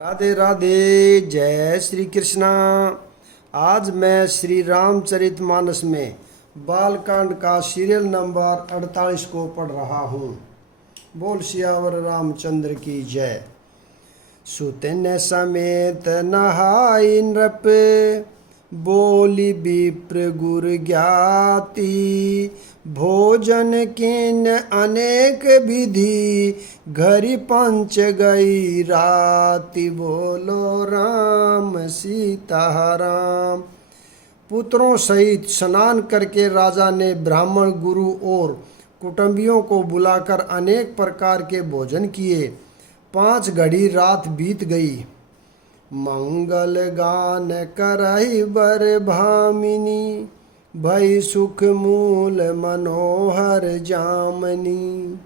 राधे राधे, जय श्री कृष्णा। आज मैं श्री रामचरितमानस में बालकांड का सीरियल नंबर 48 को पढ़ रहा हूँ। बोल सियावर रामचंद्र की जय। सुतन समेत नहाई नृप, बोली विप्र गुर ज्ञाति। भोजन किन अनेक विधि, घरी पंच गई राति। बोलो राम सीता राम। पुत्रों सहित स्नान करके राजा ने ब्राह्मण, गुरु और कुटुंबियों को बुलाकर अनेक प्रकार के भोजन किए। 5 घड़ी रात बीत गई। मंगल गान करहि बर भामिनी, भई सुख मूल मनोहर जामनी।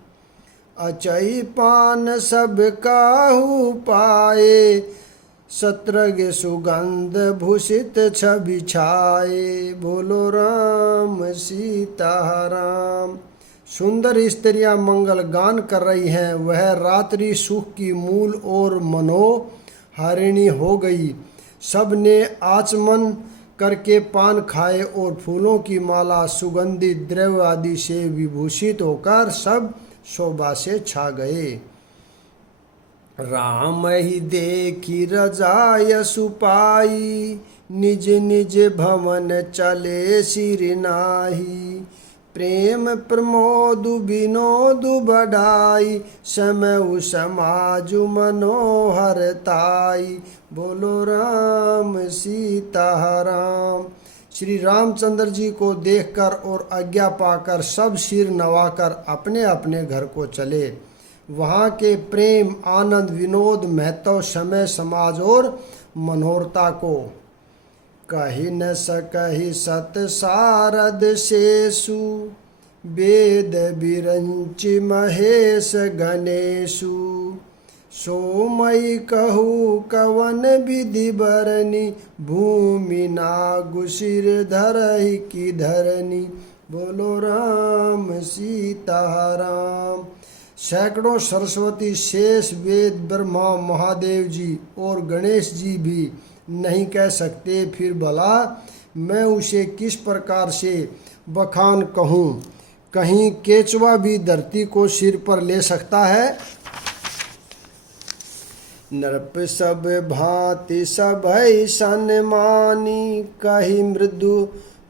अचई पान सब काहू पाए, सत्रग सुगंध भूषित छवि छाए। बोलो राम सीता राम। सुंदर स्त्रियां मंगल गान कर रही हैं। वह रात्रि सुख की मूल और मनोहारिणी हो गई। सब ने आचमन करके पान खाए और फूलों की माला, सुगंधित द्रव्य आदि से विभूषित होकर सब शोभा से छा गए। राम ही देखी रजाय सुपाई, निज निज भवन चले सिर नाही। प्रेम प्रमोद विनोद बढ़ाई, समय समाज मनोहर ताई। बोलो राम सीता राम। श्री रामचंद्र जी को देखकर और आज्ञा पाकर सब सिर नवाकर अपने अपने घर को चले। वहाँ के प्रेम, आनंद, विनोद, महत्व, समय, समाज और मनोहरता को कही न सकहि सत सारद शेषु। वेद विरंच महेश गणेशु, सोमय कहू कवन विधि बरनी। भूमि नागु सिर धरहि की धरनी। बोलो राम सीता राम। सैकड़ों सरस्वती, शेष, वेद, ब्रह्मा, महादेव जी और गणेश जी भी नहीं कह सकते, फिर भला मैं उसे किस प्रकार से बखान कहूँ। कहीं केचुआ भी धरती को सिर पर ले सकता है। नृप सब भांति सभै सन्मानी, कही मृदु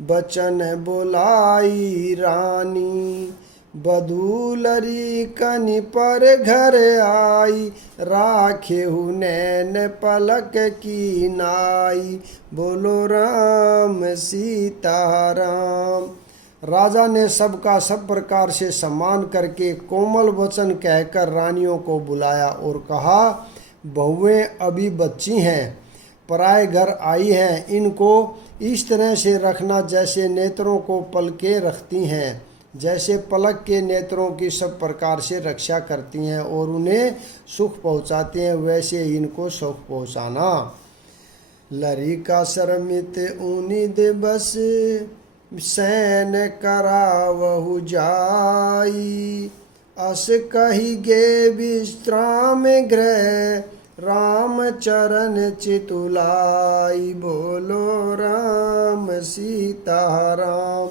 बचन बोलाई रानी। बधूलरी कनि पर घर आई, राखेहु नैन पलक की नाई। बोलो राम सीता राम। राजा ने सबका सब प्रकार से सम्मान करके कोमल वचन कहकर रानियों को बुलाया और कहा, बहुएं अभी बच्ची हैं, पराए घर आई हैं। इनको इस तरह से रखना जैसे नेत्रों को पलकें रखती हैं, जैसे पलक के नेत्रों की सब प्रकार से रक्षा करती हैं और उन्हें सुख पहुँचाती हैं, वैसे इनको सुख पहुँचाना। लरी का शरमित ऊनिद बस, सैन करावहु जाई। अस कही गे विश्राम गृह, राम चरण चितुलाई। बोलो राम सीता राम।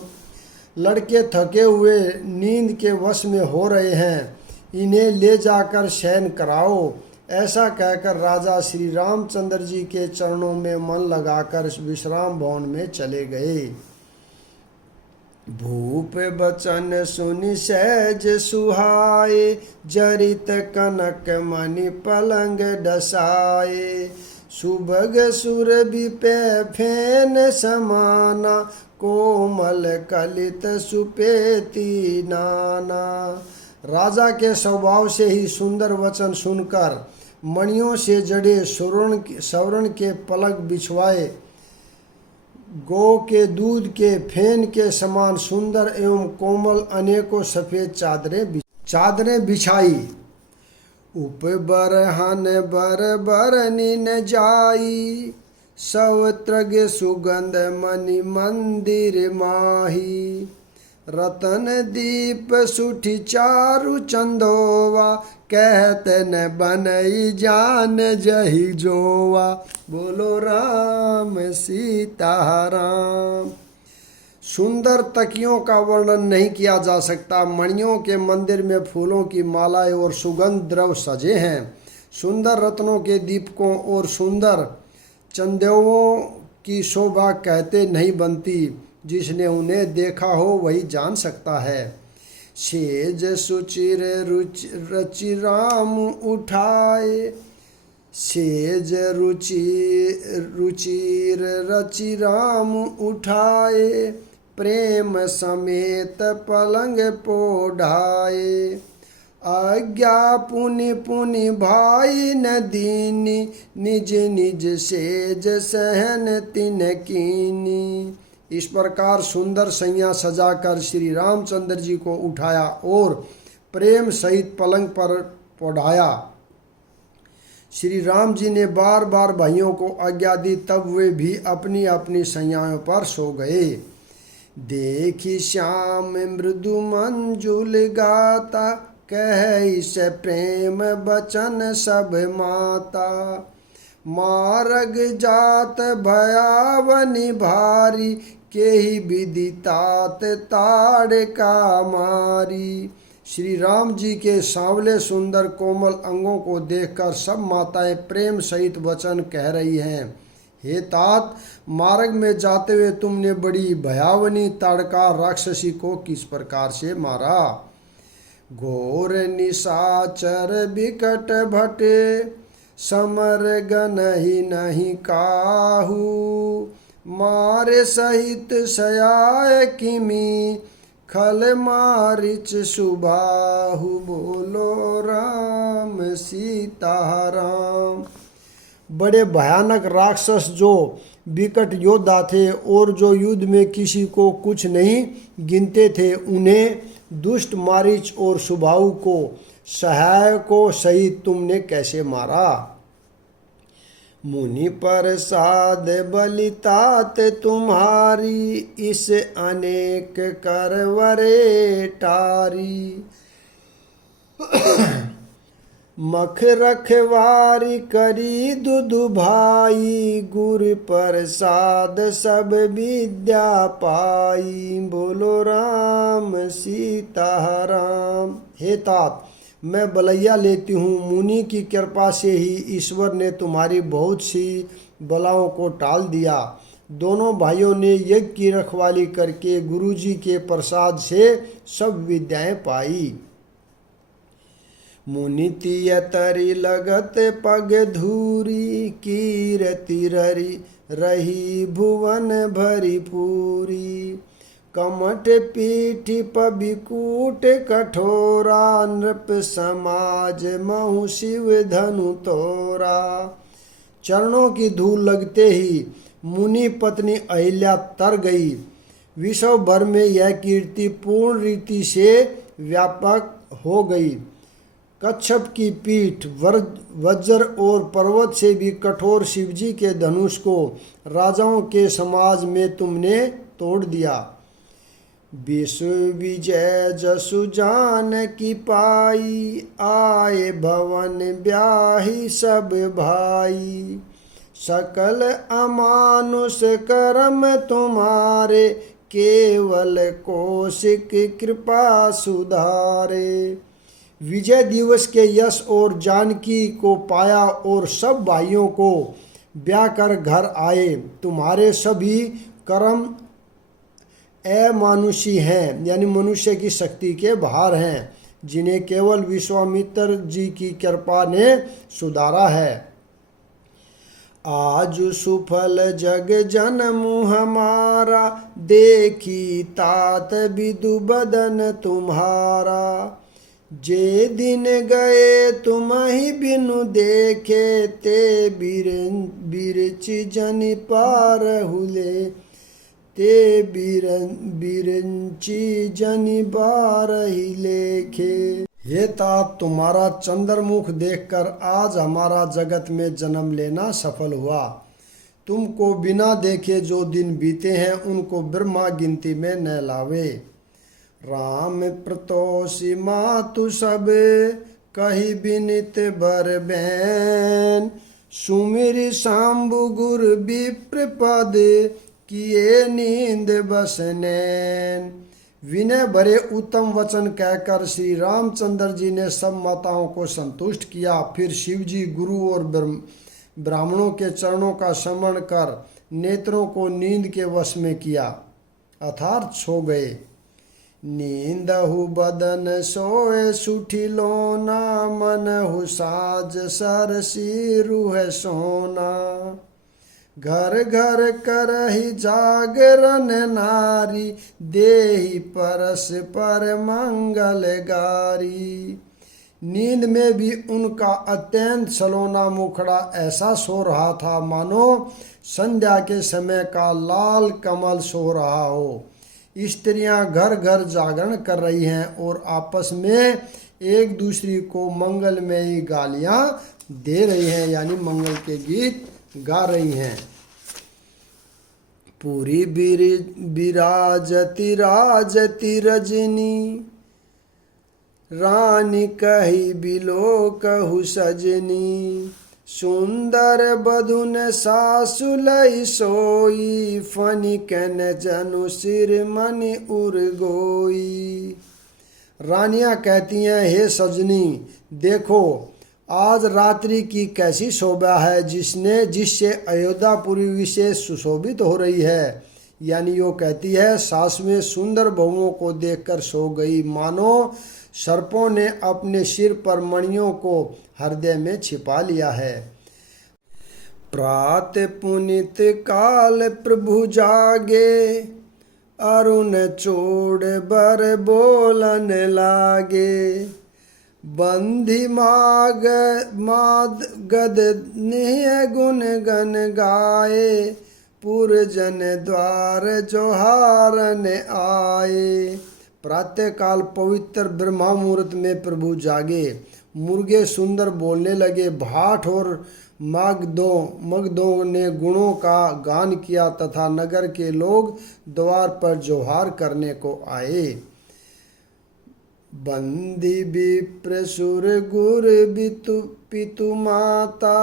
लड़के थके हुए नींद के वश में हो रहे हैं, इन्हें ले जाकर शयन कराओ। ऐसा कहकर राजा श्री रामचंद्र जी के चरणों में मन लगाकर विश्राम भवन में चले गए। भूप बचन सुनि सहज सुहाए, जरित कनक मणि पलंग डसाए। सुभग सुरभि पे फेन समाना, कोमल कलित सुपेती नाना। राजा के स्वभाव से ही सुंदर वचन सुनकर मणियों से जड़े स्वर्ण के पलक बिछवाए, गौ के दूध के फेन के समान सुंदर एवं कोमल अनेकों सफेद चादरें बिछाई। उप बरहन बर बरनी न जाई, सवत्रग सुगंध मणि मंदिर माही। रतन दीप सुठी चारु चंदोवा, कहते न बनई जान जही जोवा। बोलो राम सीता राम। सुंदर तकियों का वर्णन नहीं किया जा सकता। मणियों के मंदिर में फूलों की मालाएं और सुगंध द्रव्य सजे हैं। सुंदर रत्नों के दीपकों और सुंदर चंदेवों की शोभा कहते नहीं बनती। जिसने उन्हें देखा हो वही जान सकता है। सेज सुचिर रचि राम उठाए, सेज रुचिर रचि राम उठाए, प्रेम समेत पलंग पोढ़ाए। आज्ञा पुनि पुनि भाई न दीनी, निज निज सेज सहन तिन कीनी। इस प्रकार सुंदर सैया सजाकर श्री रामचंद्र जी को उठाया और प्रेम सहित पलंग पर पौढ़ाया। श्री राम जी ने बार बार भाइयों को आज्ञा दी, तब वे भी अपनी अपनी सैयाओं पर सो गए। देखी श्याम मृदु मंजुल गाता, कह इस प्रेम बचन सब माता। मार्ग जात भयावनि भारी, केहि विधि तात ताड़ का मारी। श्री राम जी के सांवले सुंदर कोमल अंगों को देखकर सब माताएं प्रेम सहित वचन कह रही हैं। हे तात, मार्ग में जाते हुए तुमने बड़ी भयावनी ताड़कार राक्षसी को किस प्रकार से मारा। घोर निशाचर विकट भटे, समर गनहि नहीं काहू। मारे सहित सयाय किमी, खल मारिच सुबाहु। बोलो राम सीता राम। बड़े भयानक राक्षस जो विकट योद्धा थे और जो युद्ध में किसी को कुछ नहीं गिनते थे, उन्हें दुष्ट मारीच और सुबाहु को सहायकों सहित तुमने कैसे मारा। मुनि प्रसाद बलितात तुम्हारी, इस अनेक करवरे टारी। मख रखवारी करी दुदु भाई, गुर प्रसाद सब विद्या पाई। बोलो राम सीता राम। हे तात, मैं बलैया लेती हूँ। मुनि की कृपा से ही ईश्वर ने तुम्हारी बहुत सी बलाओं को टाल दिया। दोनों भाइयों ने यज्ञ की रखवाली करके गुरुजी के प्रसाद से सब विद्याएं पाई। मुनि तियतरी लगत पग धूरी, कीरति रही भुवन भरी पूरी। कमठ पीठ पबिकूट कठोरा, नृप समाज महु शिव धनु तोरा। चरणों की धूल लगते ही मुनि पत्नी अहिल्या तर गई। विश्व भर में यह कीर्ति पूर्ण रीति से व्यापक हो गई। कच्छप की पीठ, वज्र और पर्वत से भी कठोर शिवजी के धनुष को राजाओं के समाज में तुमने तोड़ दिया। विश्व विजय जसु जान की पाई, आए भवन ब्याही सब भाई। सकल अमानुष कर्म तुम्हारे, केवल कौशिक कृपा सुधारे। विजय दिवस के यश और जानकी को पाया और सब भाइयों को ब्याह कर घर आए। तुम्हारे सभी कर्म अमानुषी हैं, यानी मनुष्य की शक्ति के बाहर हैं, जिन्हें केवल विश्वामित्र जी की कृपा ने सुधारा है। आज सुफल जग जन्म हमारा, देखी तात विदु बदन तुम्हारा। जे दिन गए तुम ही बिनु देखे, ते बिरचि जनि पार हुले। ते बिरंची जनि बार ही लेखे। हे तात, तुम्हारा चंद्रमुख देखकर आज हमारा जगत में जन्म लेना सफल हुआ। तुमको बिना देखे जो दिन बीते हैं, उनको ब्रह्मा गिनती में न लावे। राम प्रतोषी मातु सब कही बिनित बर बैन। सुमिरि शाम्बु गुर विप्र पद किए नींद बस नैन। विनय भरे उत्तम वचन कहकर श्री रामचंद्र जी ने सब माताओं को संतुष्ट किया। फिर शिव जी गुरु और ब्राह्मणों के चरणों का स्मरण कर नेत्रों को नींद के वश में किया अर्थात सो गए। नींदहु बदन सोए सुठी लोना, मनहु साज सरसी रूह सोना। घर घर करहि जागरण नारी, देहि परस्पर मंगल गारी। नींद में भी उनका अत्यंत सलोना मुखड़ा ऐसा सो रहा था मानो संध्या के समय का लाल कमल सो रहा हो। स्त्रियां घर घर जागरण कर रही हैं और आपस में एक दूसरी को मंगलमयी गालियां दे रही हैं, यानी मंगल के गीत गा रही हैं। पूरी बिराजती राजती रजनी, रानी कही बिलो कहु सजनी। सुंदर बधुन सासु लई सोई, फनिकन जनु सिर मनि उर गोई। रानियां कहती हैं, हे सजनी देखो आज रात्रि की कैसी शोभा है, जिससे अयोध्यापुरी विशेष सुशोभित हो रही है। यानी वो कहती है सासुएं सुंदर बहुओं को देखकर सो गई, मानो सर्पों ने अपने सिर पर मणियों को हृदय में छिपा लिया है। प्रात पुनित काल प्रभु जागे, अरुण चोड़ बर बोलन लागे। बंधी माग माद गद निह गुण गन गाए, पुरजन द्वार जोहारन आए। प्रातःकाल पवित्र ब्रह्मा मुहूर्त में प्रभु जागे, मुर्गे सुंदर बोलने लगे, भाट और मगदों ने गुणों का गान किया तथा नगर के लोग द्वार पर जोहार करने को आए। बंदी विप्र सुर गुर पितु माता,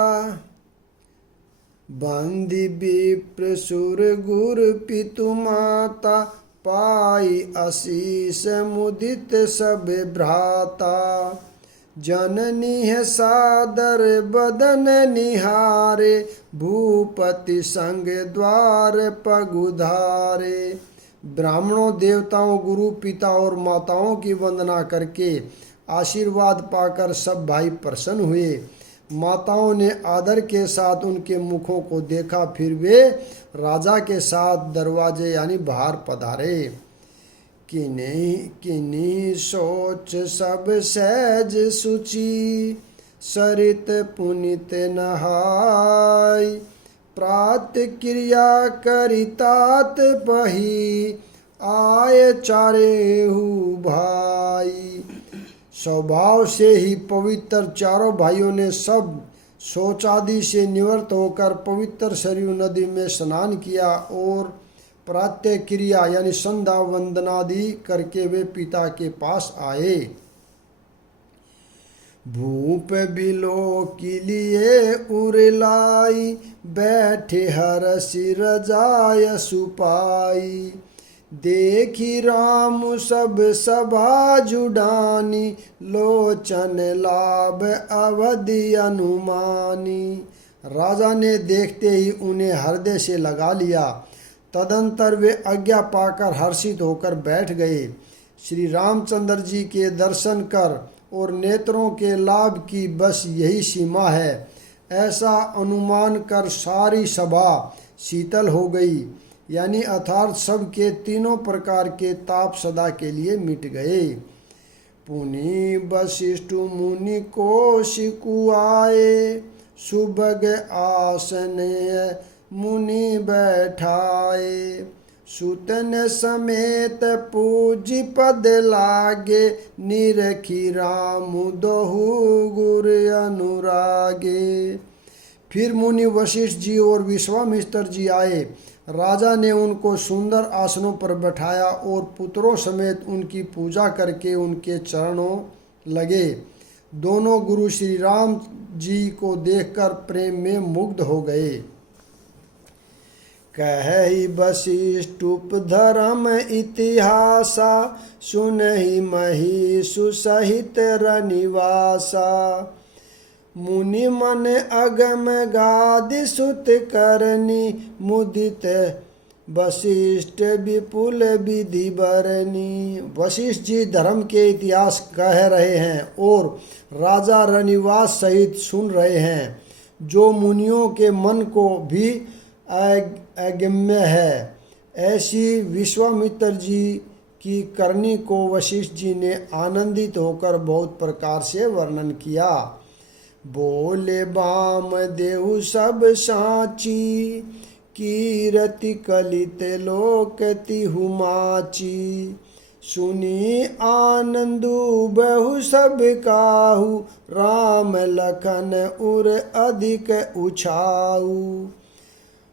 बंदी विप्र सुर गुर पितु माता। पाई आशीष मुदित सब भ्राता, जननी है सादर बदन निहारे। भूपति संग द्वार पगुधारे। ब्राह्मणों देवताओं गुरु पिता और माताओं की वंदना करके आशीर्वाद पाकर सब भाई प्रसन्न हुए। माताओं ने आदर के साथ उनके मुखों को देखा, फिर वे राजा के साथ दरवाजे यानी बाहर पधारे। किन्हीं सोच सब सहज सुचि, सरित पुनित नहाय। प्रात क्रिया करितात पही, आय चारेहु भाई। स्वभाव से ही पवित्र चारों भाइयों ने सब शौचादि से निवृत्त होकर पवित्र सरयू नदी में स्नान किया और प्रातः क्रिया यानी संध्या वंदनादि करके वे पिता के पास आए। भूप बिलो के लिए उरलाई, बैठे हरसि रजाय सुपाई। देखी राम सब सभा जुडानी, लोचन लाभ अवधि अनुमानी। राजा ने देखते ही उन्हें हृदय से लगा लिया। तदंतर वे आज्ञा पाकर हर्षित होकर बैठ गए। श्री रामचंद्र जी के दर्शन कर और नेत्रों के लाभ की बस यही सीमा है, ऐसा अनुमान कर सारी सभा शीतल हो गई। यानी अर्थात सबके तीनों प्रकार के ताप सदा के लिए मिट गए। पुनि वशिष्ठ मुनि कौशिकु आए, सुभग आसन मुनि बैठाए। सुतन समेत पूज्य पद लागे, निरखी राम दोहु गुर अनुरागे। फिर मुनि वशिष्ठ जी और विश्वामित्र जी आए, राजा ने उनको सुंदर आसनों पर बैठाया और पुत्रों समेत उनकी पूजा करके उनके चरणों लगे। दोनों गुरु श्री राम जी को देखकर प्रेम में मुग्ध हो गए। कहि वशिष्ठ धर्म इतिहासा, सुनहि महिषु सहित रनिवासा। मुनि मन अगम गादि सुत करनी, मुदित वशिष्ठ विपुल विधि बरनी। वशिष्ठ जी धर्म के इतिहास कह रहे हैं और राजा रनिवास सहित सुन रहे हैं, जो मुनियों के मन को भी अगम्य है। ऐसी विश्वामित्र जी की करनी को वशिष्ठ जी ने आनंदित होकर बहुत प्रकार से वर्णन किया। बोले बाम देहु सब साची, कीरति कलित लोक तिहु माची। सुनी आनंदु बहु सब काहू, राम लखन उर अधिक उछाऊ।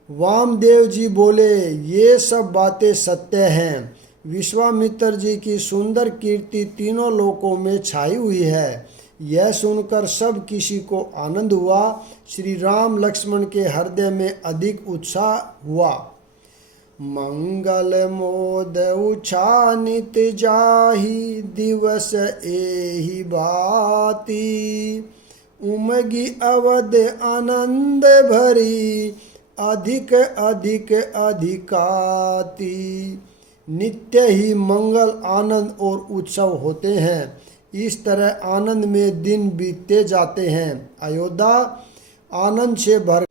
वामदेव जी बोले, ये सब बातें सत्य हैं। विश्वामित्र जी की सुंदर कीर्ति तीनों लोकों में छाई हुई है। यह सुनकर सब किसी को आनंद हुआ। श्री राम लक्ष्मण के हृदय में अधिक उत्साह हुआ। मंगल मोद उछा नित जाहि, दिवस एहि भांति। उमगी अवध आनंद भरी, अधिक अधिक अधिकाति। नित्य ही मंगल, आनंद और उत्सव होते हैं। इस तरह आनंद में दिन बीतते जाते हैं। अयोध्या आनंद से भर,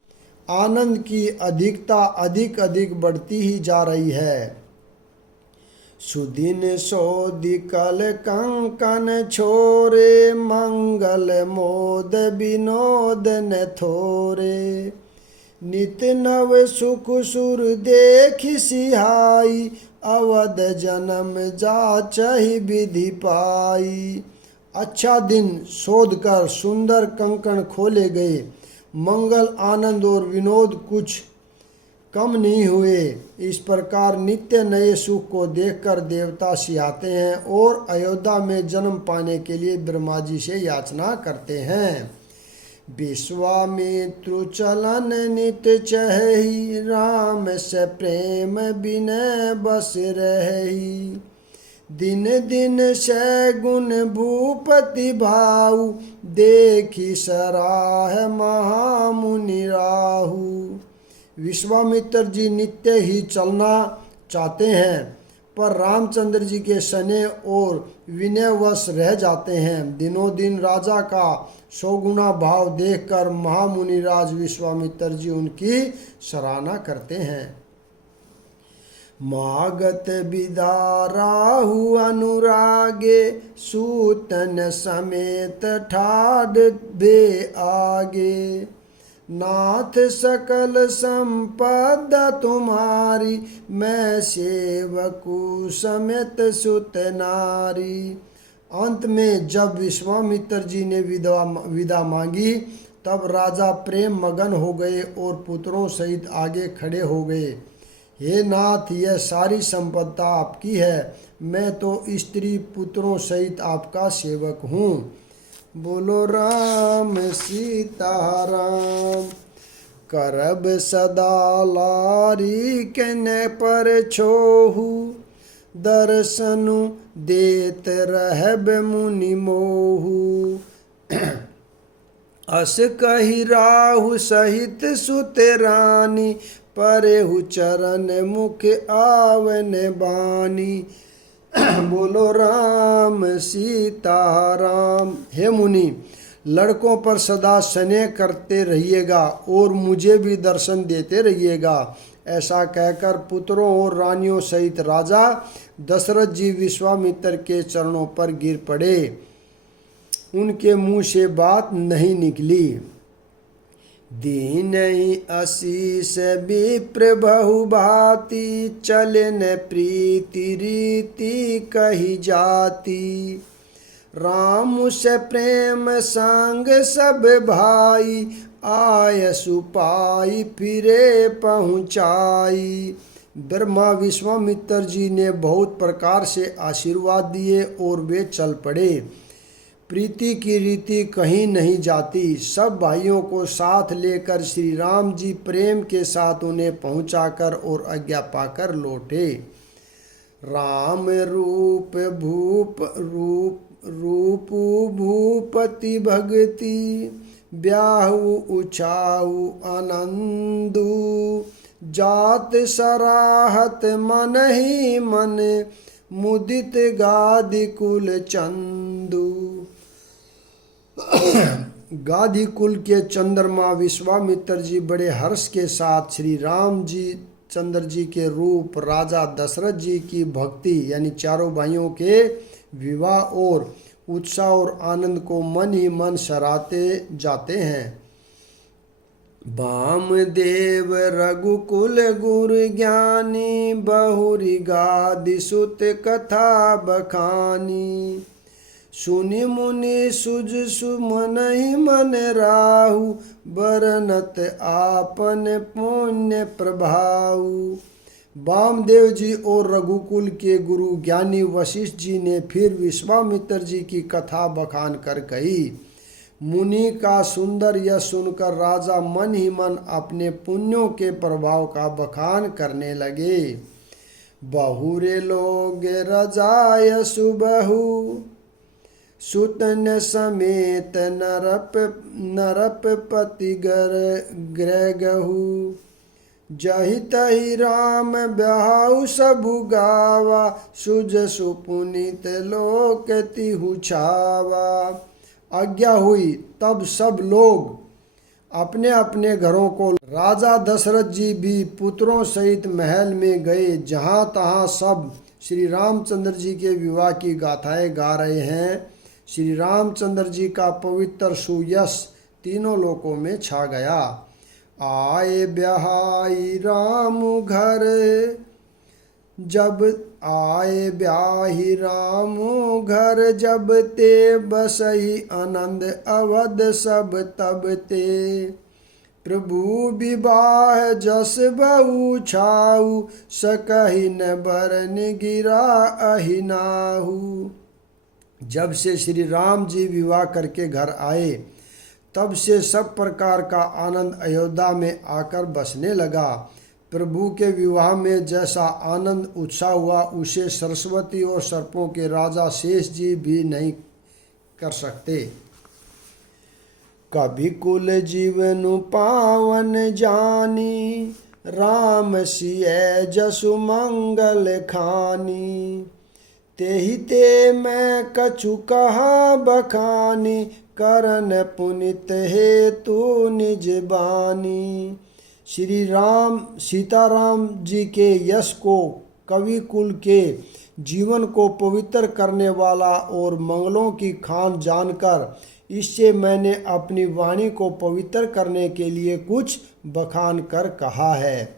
आनंद की अधिकता अधिक अधिक बढ़ती ही जा रही है। सुदिन सोदि कल कंकन छोरे, मंगल मोद विनोद न थोरे। नित नव सुख सुर देखि सिहाई, अवध जन्म जाचहि विधि पाई। अच्छा दिन शोध कर सुंदर कंकण खोले गए। मंगल, आनंद और विनोद कुछ कम नहीं हुए। इस प्रकार नित्य नए सुख को देखकर देवता सिहाते हैं और अयोध्या में जन्म पाने के लिए ब्रह्मा जी से याचना करते हैं। विश्वामित्रु चलन नित चहहि, राम से प्रेम बिनय बस रही। दिन दिन सैगुन भूपति भाऊ, देखी सराह महामुनि राहु। विश्वामित्र जी नित्य ही चलना चाहते हैं, पर रामचंद्र जी के स्नेह और विनयवश रह जाते हैं। दिनों दिन राजा का सौगुना भाव देखकर महामुनि राज विश्वामित्र जी उनकी सराहना करते हैं। मागत विदा राहु अनुरागे, सूतन समेत ठाड बे आगे। नाथ सकल संपदा तुम्हारी, मैं सेवकु समेत सुत नारी। अंत में जब विश्वामित्र जी ने विदा मांगी, तब राजा प्रेम मगन हो गए और पुत्रों सहित आगे खड़े हो गए। हे नाथ, यह सारी संपदा आपकी है, मैं तो स्त्री पुत्रों सहित आपका सेवक हूँ। बोलो राम सीताराम। करब सदा लारी कने पर छोहू, दर्शनु देत रहब मुनि मोहू। अस कहि राहु सहित सुत रानी, परेहु चरण मुख आवन बानी। बोलो राम सीताराम। हे मुनि, लड़कों पर सदा स्नेह करते रहिएगा और मुझे भी दर्शन देते रहिएगा। ऐसा कहकर पुत्रों और रानियों सहित राजा दशरथ जी विश्वामित्र के चरणों पर गिर पड़े। उनके मुंह से बात नहीं निकली। दीनहि आशीष विप्र बहु भांति, चलन प्रीति रीति कही जाति। राम से प्रेम संग सब भाई, आय सुपाई फिरे पहुँचाई। ब्रह्मा विश्वामित्र जी ने बहुत प्रकार से आशीर्वाद दिए और वे चल पड़े। प्रीति की रीति कहीं नहीं जाती। सब भाइयों को साथ लेकर श्री राम जी प्रेम के साथ उन्हें पहुंचाकर और आज्ञा पाकर लौटे। राम रूप भूपति भगति ब्याहु उछाऊ आनंदु। जात सराहत मन ही मन मुदित गादि कुल चंदू। गादी कुल के चंद्रमा विश्वामित्र जी बड़े हर्ष के साथ श्री राम जी चंद्र जी के रूप, राजा दशरथ जी की भक्ति यानी चारों भाइयों के विवाह और उत्साह और आनंद को मन ही मन सराहते जाते हैं। वामदेव रघुकुल गुरु ज्ञानी बहुरी गादि सुत कथा बखानी। सुनि मुनि सुज सुमन ही मन राहु बरनत आपन पुण्य प्रभाऊ। वामदेव जी और रघुकुल के गुरु ज्ञानी वशिष्ठ जी ने फिर विश्वामित्र जी की कथा बखान कर कही। मुनि का सुंदर यश सुनकर राजा मन ही मन अपने पुण्यों के प्रभाव का बखान करने लगे। बहुरे लोग रजाय सुबहु सुतन समेत नरप पति ग्रहु। जहि तहि राम ब्याहु सबु गावा सुज सुपुनित लोक तिहु छावा। आज्ञा हुई तब सब लोग अपने अपने घरों को राजा दशरथ जी भी पुत्रों सहित महल में गए। जहाँ तहाँ सब श्री रामचंद्र जी के विवाह की गाथाएं गा रहे हैं। श्री रामचंद्र जी का पवित्र सुयश तीनों लोकों में छा गया। आए ब्याही राम घर जब आए ब्याही राम घर जब ते बसही आनंद अवध सब तब ते। प्रभु विवाह जस बहु छाऊ सकहि न बरन गिरा अहिनाहु। जब से श्री राम जी विवाह करके घर आए तब से सब प्रकार का आनंद अयोध्या में आकर बसने लगा। प्रभु के विवाह में जैसा आनंद उत्साह हुआ उसे सरस्वती और सर्पों के राजा शेष जी भी नहीं कर सकते। कभी कुल जीवनु पावन जानी राम सिय जसु मंगल खानी। तेहि ते मैं कछु कहा बखानी करन पुनित हेतु निज बानी। श्री राम सीताराम जी के यश को कवि कुल के जीवन को पवित्र करने वाला और मंगलों की खान जानकर इससे मैंने अपनी वाणी को पवित्र करने के लिए कुछ बखान कर कहा है।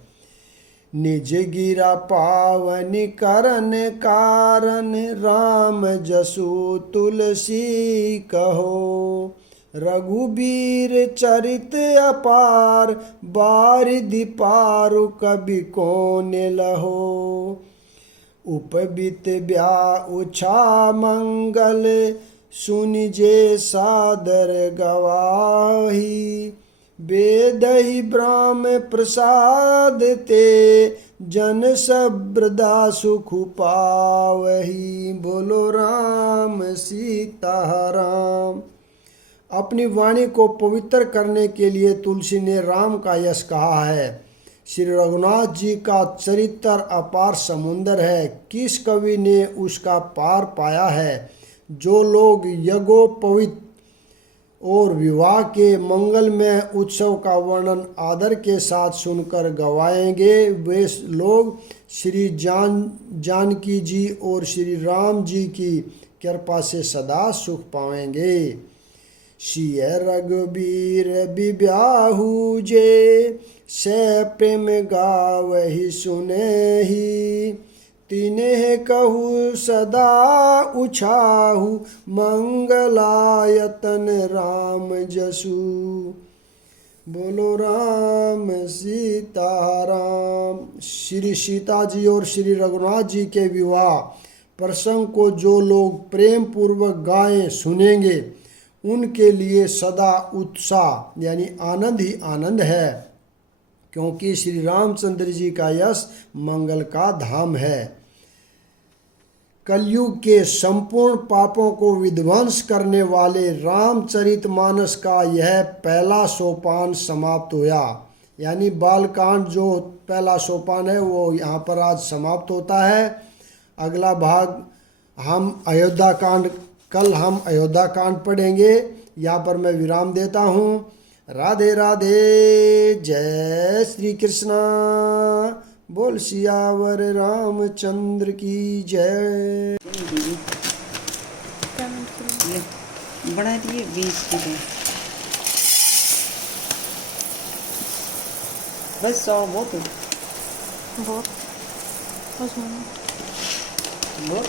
निज गिरा पावनि करन कारण राम जसु तुलसी कहो। रघुबीर चरित अपार बारिधि पारु कवि कौन लहो। उपबित ब्याउछा मंगल सुनिजे सादर गवाही। बेदहि ब्राह्म प्रसाद ते जन सब्रदा सुख पावही। बोलो राम सीता राम। अपनी वाणी को पवित्र करने के लिए तुलसी ने राम का यश कहा है। श्री रघुनाथ जी का चरित्र अपार समुंदर है, किस कवि ने उसका पार पाया है। जो लोग यज्ञोपवीत और विवाह के मंगलमय उत्सव का वर्णन आदर के साथ सुनकर गवाएंगे वे लोग श्री जानकी जी और श्री राम जी की कृपा से सदा सुख पाएंगे। सिय रघुबीर बिब्याहु जे से प्रेम गावहि सुनेहि। तिन्हे कहु सदा उछाहु मंगलायतन राम जसु। बोलो राम सीताराम। श्री सीता जी और श्री रघुनाथ जी के विवाह प्रसंग को जो लोग प्रेम पूर्वक गाएं सुनेंगे उनके लिए सदा उत्साह यानी आनंद ही आनंद है, क्योंकि श्री रामचंद्र जी का यश मंगल का धाम है। कलयुग के संपूर्ण पापों को विध्वंस करने वाले रामचरितमानस का यह पहला सोपान समाप्त होया। यानी बालकांड जो पहला सोपान है वो यहाँ पर आज समाप्त होता है। अगला भाग कल हम अयोध्या कांड पढ़ेंगे। यहाँ पर मैं विराम देता हूँ। राधे राधे। जय श्री कृष्णा। बोल सियावर रामचंद्र की जय। बना दिए 20 किलो बस 100 बहुत बहुत बहुत